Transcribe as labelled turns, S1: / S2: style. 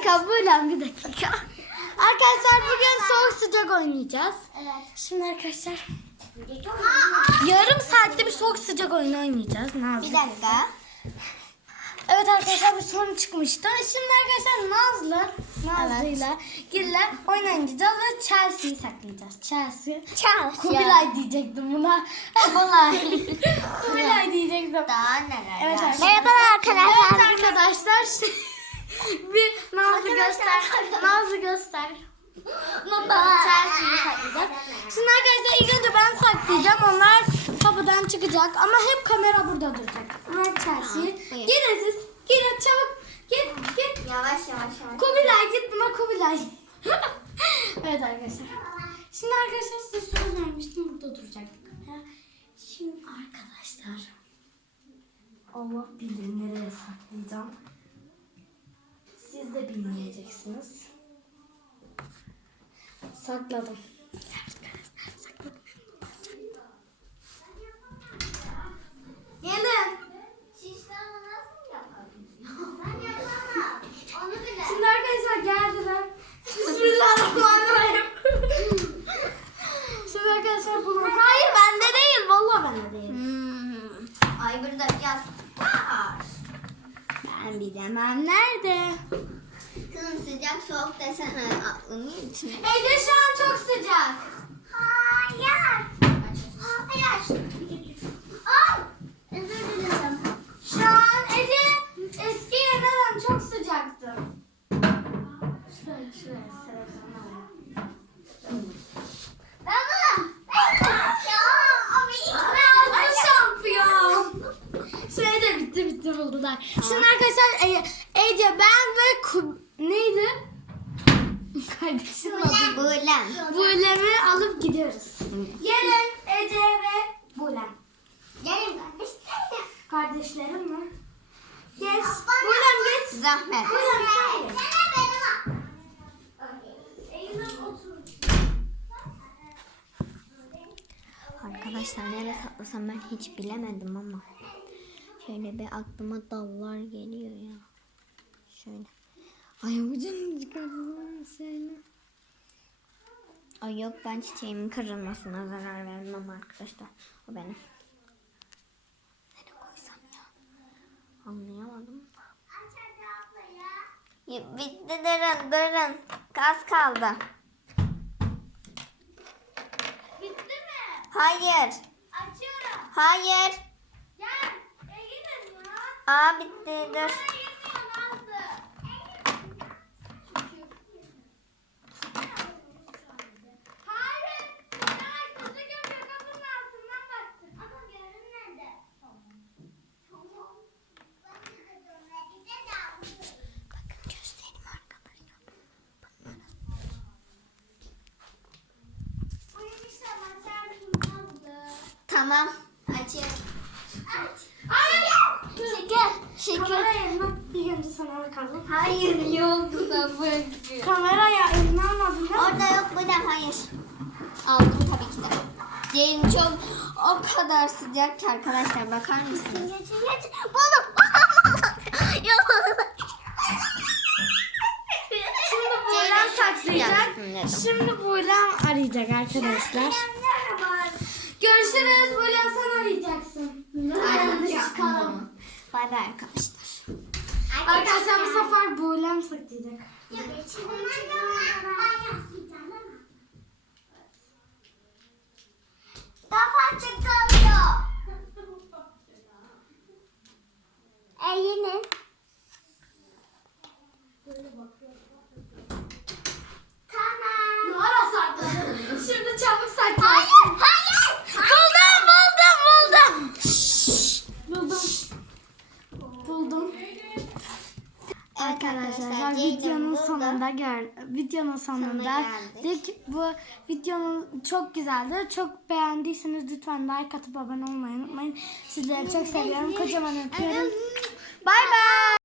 S1: dakika Buğlem bir dakika. Arkadaşlar bugün soğuk sıcak oynayacağız.
S2: Evet.
S1: Şimdi arkadaşlar yarım saatte bir soğuk sıcak oyunu oynayacağız. Nazlı.
S2: Bir dakika.
S1: Evet arkadaşlar bir sorun çıkmıştı. Şimdi arkadaşlar Nazlı'yla Gül'le oynayacağız ve Chelsea'yi saklayacağız. Chelsea. Kubilay diyecektim buna. Kubilay diyecektim.
S2: Daha neler?
S1: Evet arkadaşlar.
S2: Merhabalar arkadaşlar.
S1: Evet arkadaşlar. Bir Nazlı göster. Chelsea'yi saklayacak. Şimdi arkadaşlar ilk önce ben saklayacağım. Onlar kapıdan çıkacak ama hep kamera burada duracak. Evet Chelsea. Gidin siz. Gidin çabuk. Git.
S2: Yavaş.
S1: Kubilay git buna Kubilay. Evet arkadaşlar. Şimdi arkadaşlar size söz vermiştim burada duracaktık kamera. Şimdi arkadaşlar Allah bilir nereye saklayacağım. Siz de bilmeyeceksiniz. Sakladım. Sakladım. Gelin.
S2: Şişmanı nasıl yapabiliyorsun? Ben yapamam. Onu bile.
S1: Şimdi arkadaşlar geldiler. Bismillahirrahmanirrahim. Şimdi arkadaşlar bunu... Hayır bende değil. Vallahi bende değil.
S2: Ay burada biraz var.
S1: Ben bilemem nerede.
S2: Kızım sıcak soğuk desene aklını için.
S1: Ece şu an çok sıcak.
S2: Hayır. Hayır. Ay. Özür dilerim.
S1: Şu an Ece eski yerden çok sıcaktı. Şuraya televizyona.
S2: Baba. Ya abi.
S1: Nazlı şampiyon. Şeyde bitti buldular. Şimdi arkadaşlar Ece ben ve neydi? Kardeşim adı.
S2: Buğlem.
S1: Buğlem'i alıp gidiyoruz. Gelin Ece ve Buğlem.
S2: Gelin kardeşlerim.
S1: Kardeşlerim mi? Geç. Buğlem geç.
S2: Zahmet.
S1: Buğlem sen geç.
S2: Arkadaşlar nereye saklasam ben hiç bilemedim ama. Şöyle bir aklıma dallar geliyor ya. Şöyle. Ay avucunu çıkardım şöyle. Ay yok ben çiçeğimin kırılmasına zarar vermem arkadaşlar. O benim. Nereye koysam ya? Anlayamadım. Ya, bitti durun. Gaz kaldı.
S1: Bitti mi?
S2: Hayır.
S1: Açıyorum.
S2: Hayır.
S1: Gel. Gidin ya.
S2: Aa bitti dur.
S1: Yemiyor Nazlı. Hayır. Ben haksızlık yapıyor. Kapının altından baktım. Ama görünmedi.
S2: Bakın göstereyim arkadaşlar.
S1: Bu işte maçar Nazlı.
S2: Tamam. Açıyorum.
S1: Hayır.
S2: Şeker.
S1: Kamera eline bir önce sana kaldım.
S2: Hayır yoktu da bu.
S1: Kamera ya eline almadın değil mi?
S2: Orada yok Buğlem hayır. Aldım tabii ki de. Ceylin çok o kadar sıcak ki arkadaşlar bakar mısınız? Buldum.
S1: Şimdi Buğlem saklayacak.
S2: Yapsın.
S1: Şimdi Buğlem arayacak arkadaşlar. Görüşürüz. Buğlem sen arayacaksın. Hadi çıkalım.
S2: Bay bay arkadaşlar.
S1: Arkadaşlar bu sefer Buğlem saklayacak.
S2: Kafa çıkıyor. Yine. Tamam.
S1: Ne ara sakladın? Şimdi çabuk sakla.
S2: Hayır.
S1: Buldum. Arkadaşlar
S2: Ceylin
S1: videonun
S2: buldu.
S1: sonunda videonun sonunda
S2: geldik.
S1: bu videonun çok güzeldi. Çok beğendiyseniz lütfen like atıp abone olmayı unutmayın. Sizleri çok seviyorum. Kocaman öpüyorum. Bay bay.